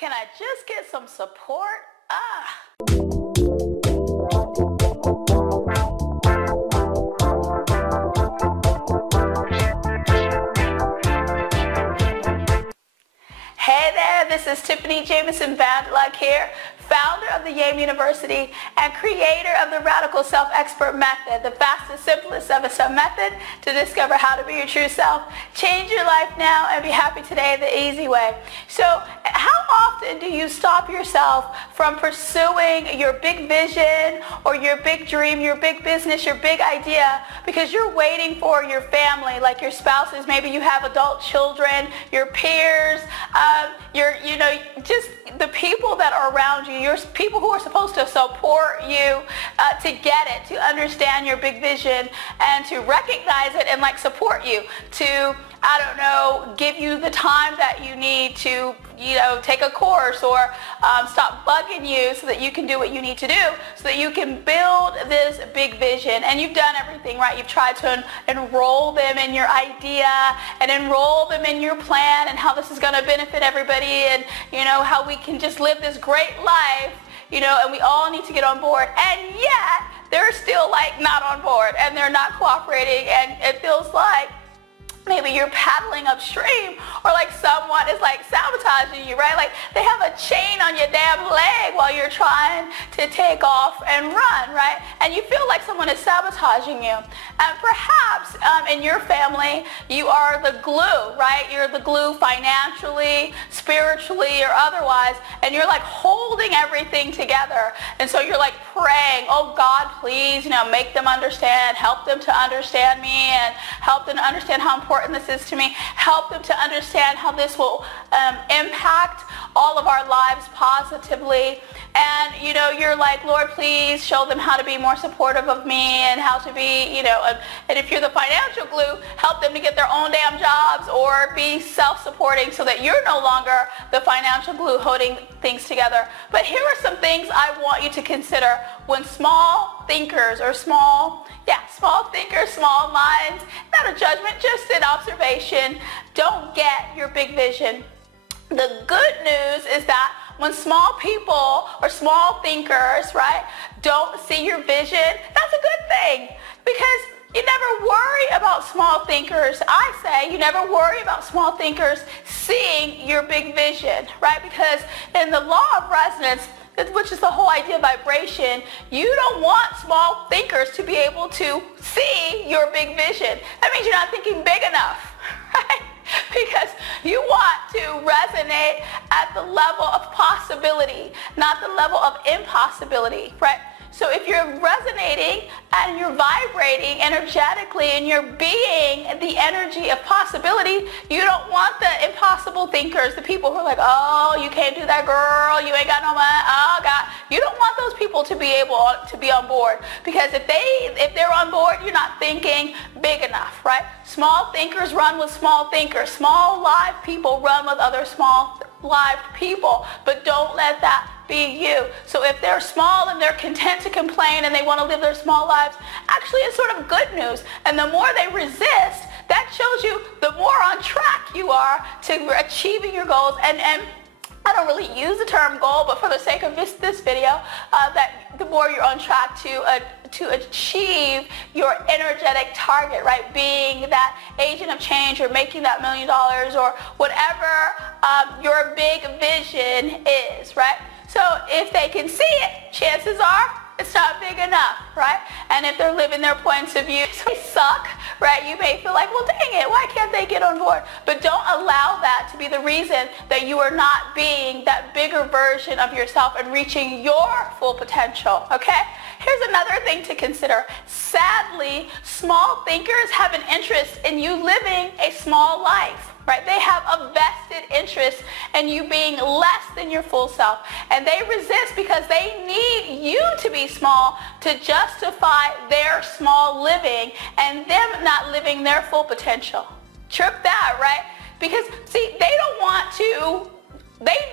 Can I just get some support? Hey there, this is Tiphanie Jamison here, founder of the Yale University and creator of the Radical Self-Expert Method, the fastest, simplest seven-step method to discover how to be your true self, change your life now, and be happy today the easy way. So how often do you stop yourself from pursuing your big vision or your big dream, your big business, your big idea because you're waiting for your family, like your spouses, maybe you have adult children, your peers, just the people that are around you, your people who are supposed to support you to get it, to understand your big vision and to recognize it and support you, to, give you the time that you need to, take a course or stop bugging you so that you can do what you need to do so that you can build this big vision. And you've done everything, right? You've tried to enroll them in your idea and enroll them in your plan and how this is going to benefit everybody and, how we can just live this great life, and we all need to get on board. And yet, they're still not on board and they're not cooperating and it feels like maybe you're paddling upstream or someone is sabotaging you, right? They have a chain on your damn leg while you're trying to take off and run, right? And you feel like someone is sabotaging you. And perhaps in your family, you are the glue, right? You're the glue financially, spiritually, or otherwise, and you're holding everything together. And so you're praying, oh God, please, make them understand, help them to understand me and help them to understand how important this is to me, help them to understand how this will impact all of our lives positively. And you're Lord, please show them how to be more supportive of me and how to be, and if you're the financial glue, help them to get their own damn jobs or be self-supporting so that you're no longer the financial glue holding things together. But here are some things I want you to consider when small thinkers or small thinkers, small minds, not a judgment, just an observation, don't get your big vision. The good news is that when small people or small thinkers, right, don't see your vision, that's a good thing because you never worry about small thinkers. I say you never worry about small thinkers seeing your big vision, right? Because in the law of resonance, which is the whole idea of vibration, you don't want small thinkers to be able to see your big vision. That means you're not thinking big enough, right? Because you want to resonate at the level of possibility, not the level of impossibility, right? So if you're resonating and you're vibrating energetically and you're being the energy of possibility, you don't want the impossible thinkers, the people who are oh, you can't do that, girl, you ain't got no money, oh God. You don't want those people to be able to be on board because if they're on board, you're not thinking big enough, right? Small thinkers run with small thinkers. Small live people run with other small live people, but don't let that be you. So if they're small and they're content to complain and they want to live their small lives, actually it's sort of good news. And the more they resist, that shows you the more on track you are to achieving your goals. And I don't really use the term goal, but for the sake of this video, that the more you're on track to achieve your energetic target, right? Being that agent of change or making that $1 million or whatever your big vision is, right? So if they can see it, chances are it's not big enough, right? And if they're living their points of view, they suck, right? You may feel well, dang it, why can't they get on board? But don't allow that to be the reason that you are not being that bigger version of yourself and reaching your full potential, okay? Here's another thing to consider. Sadly, small thinkers have an interest in you living a small life. Right? They have a vested interest in you being less than your full self. And they resist because they need you to be small to justify their small living and them not living their full potential. Trip that, right? Because, see, they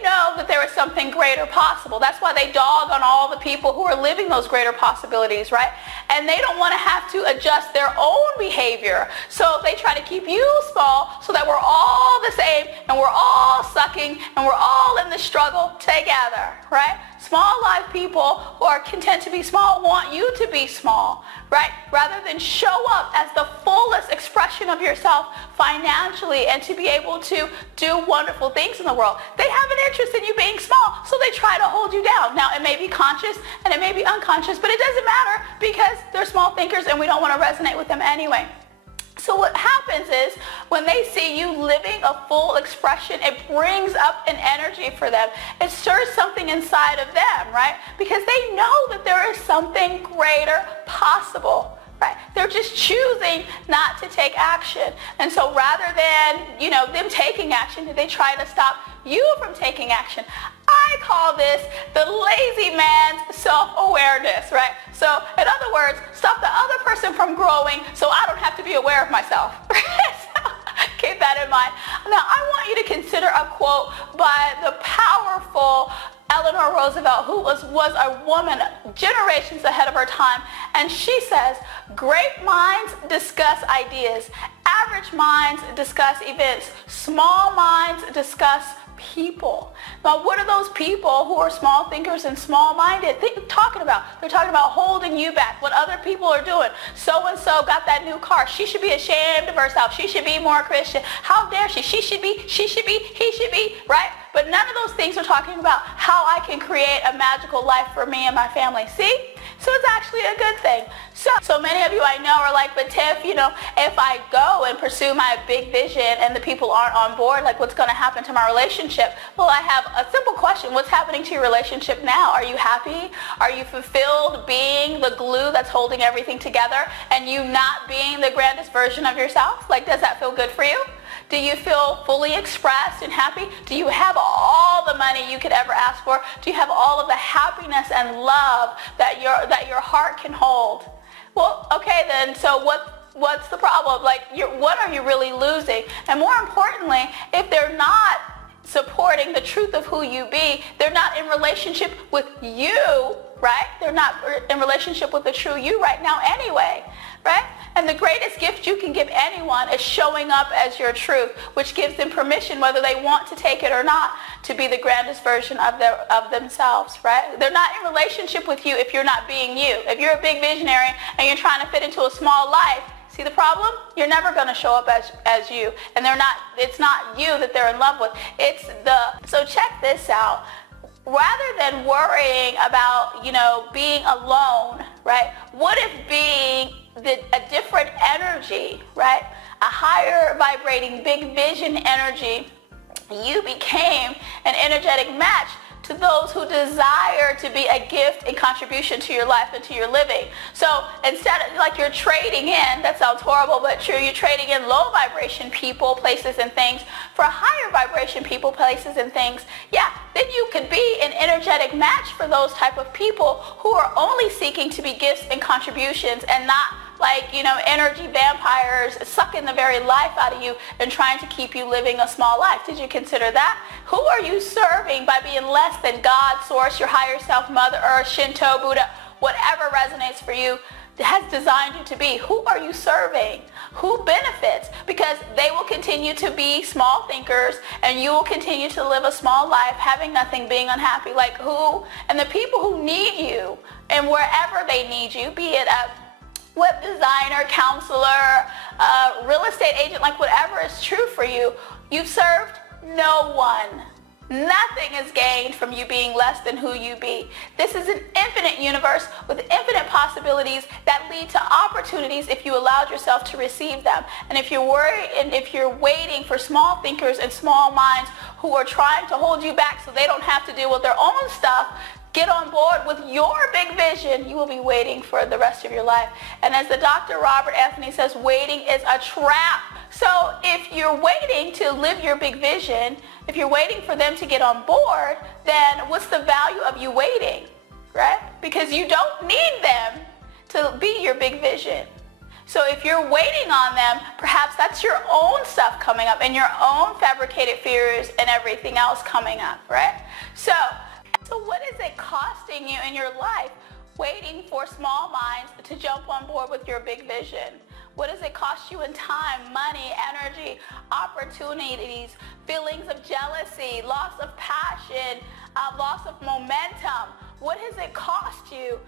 know that there is something greater possible. That's why they dog on all the people who are living those greater possibilities, right? And they don't want to have to adjust their own behavior. So they try to keep you small so that we're all the same and we're all sucking and we're all in the struggle together, right? Small life people who are content to be small want you to be small, right? Rather than show up as the fullest expression of yourself financially and to be able to do wonderful things in the world. They have an interest in you being small, so they try to hold you down. Now, it may be conscious and it may be unconscious, but it doesn't matter because they're small thinkers and we don't want to resonate with them anyway. So what happens is when they see you living a full expression, it brings up an energy for them. It stirs something inside of them, right? Because they know that there is something greater possible, right? They're just choosing not to take action. And so rather than, them taking action, they try to stop you from taking action. I call this the lazy man's self-awareness, right? So in other words, stop the other person from growing so I don't have to be aware of myself. So, keep that in mind. Now I want you to consider a quote by the powerful Eleanor Roosevelt, who was a woman generations ahead of her time. And she says, great minds discuss ideas. Average minds discuss events. Small minds discuss people. Now, what are those people who are small thinkers and small-minded talking about? They're talking about holding you back, what other people are doing. So-and-so got that new car. She should be ashamed of herself. She should be more Christian. How dare she? She should be, he should be, right? But none of those things are talking about how I can create a magical life for me and my family. See? So it's actually a good thing. So many of you I know are like, but Tiff, if I go and pursue my big vision and the people aren't on board, like what's going to happen to my relationship? Well, I have a simple question. What's happening to your relationship now? Are you happy? Are you fulfilled being the glue that's holding everything together and you not being the grandest version of yourself? Like, does that feel good for you? Do you feel fully expressed and happy? Do you have all the money you could ever ask for? Do you have all of the happiness and love that your heart can hold? Well, okay then, so what's the problem? Like, what are you really losing? And more importantly, if they're not supporting the truth of who you be, they're not in relationship with you, right? They're not in relationship with the true you right now anyway, right? And the greatest gift you can give anyone is showing up as your truth, which gives them permission, whether they want to take it or not, to be the grandest version of themselves, right? They're not in relationship with you if you're not being you. If you're a big visionary and you're trying to fit into a small life, see the problem? You're never going to show up as you. And it's not you that they're in love with. So check this out. Rather than worrying about, being alone, right? What if being a different energy, right? A higher vibrating big vision energy, you became an energetic match to those who desire to be a gift and contribution to your life and to your living. So instead of like you're trading in, that sounds horrible but true, you're trading in low vibration people, places and things for higher vibration people, places and things, yeah, then you could be an energetic match for those type of people who are only seeking to be gifts and contributions and not like, energy vampires sucking the very life out of you and trying to keep you living a small life. Did you consider that? Who are you serving by being less than God, Source, your higher self, Mother Earth, Shinto, Buddha, whatever resonates for you, has designed you to be? Who are you serving? Who benefits? Because they will continue to be small thinkers and you will continue to live a small life, having nothing, being unhappy. Like who? And the people who need you and wherever they need you, be it a web designer, counselor, real estate agent, like whatever is true for you, you've served no one. Nothing is gained from you being less than who you be. This is an infinite universe with infinite possibilities that lead to opportunities if you allowed yourself to receive them. And if you're worried and if you're waiting for small thinkers and small minds who are trying to hold you back so they don't have to deal with their own stuff, get on board with your big vision, you will be waiting for the rest of your life. And as the Dr. Robert Anthony says, waiting is a trap. So if you're waiting to live your big vision, if you're waiting for them to get on board, then what's the value of you waiting, right? Because you don't need them to be your big vision. So if you're waiting on them, perhaps that's your own stuff coming up and your own fabricated fears and everything else coming up, right? So what is it costing you in your life waiting for small minds to jump on board with your big vision? What does it cost you in time, money, energy, opportunities, feelings of jealousy, loss of passion, loss of momentum? What has it cost you?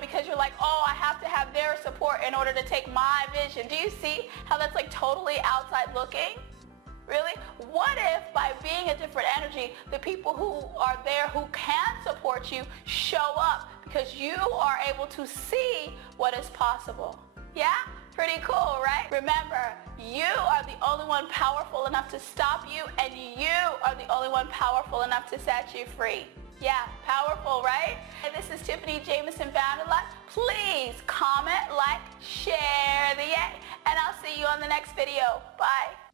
Because you're like, oh, I have to have their support in order to take my vision. Do you see how that's like totally outside looking? Really? What if by being a different energy, the people who are there who can support you show up because you are able to see what is possible? Yeah? Pretty cool, right? Remember, you are the only one powerful enough to stop you, and you are the only one powerful enough to set you free. Yeah, powerful, right? And this is Tiphanie Jamison Vanderlust. Please comment, like, share the yay, and I'll see you on the next video. Bye.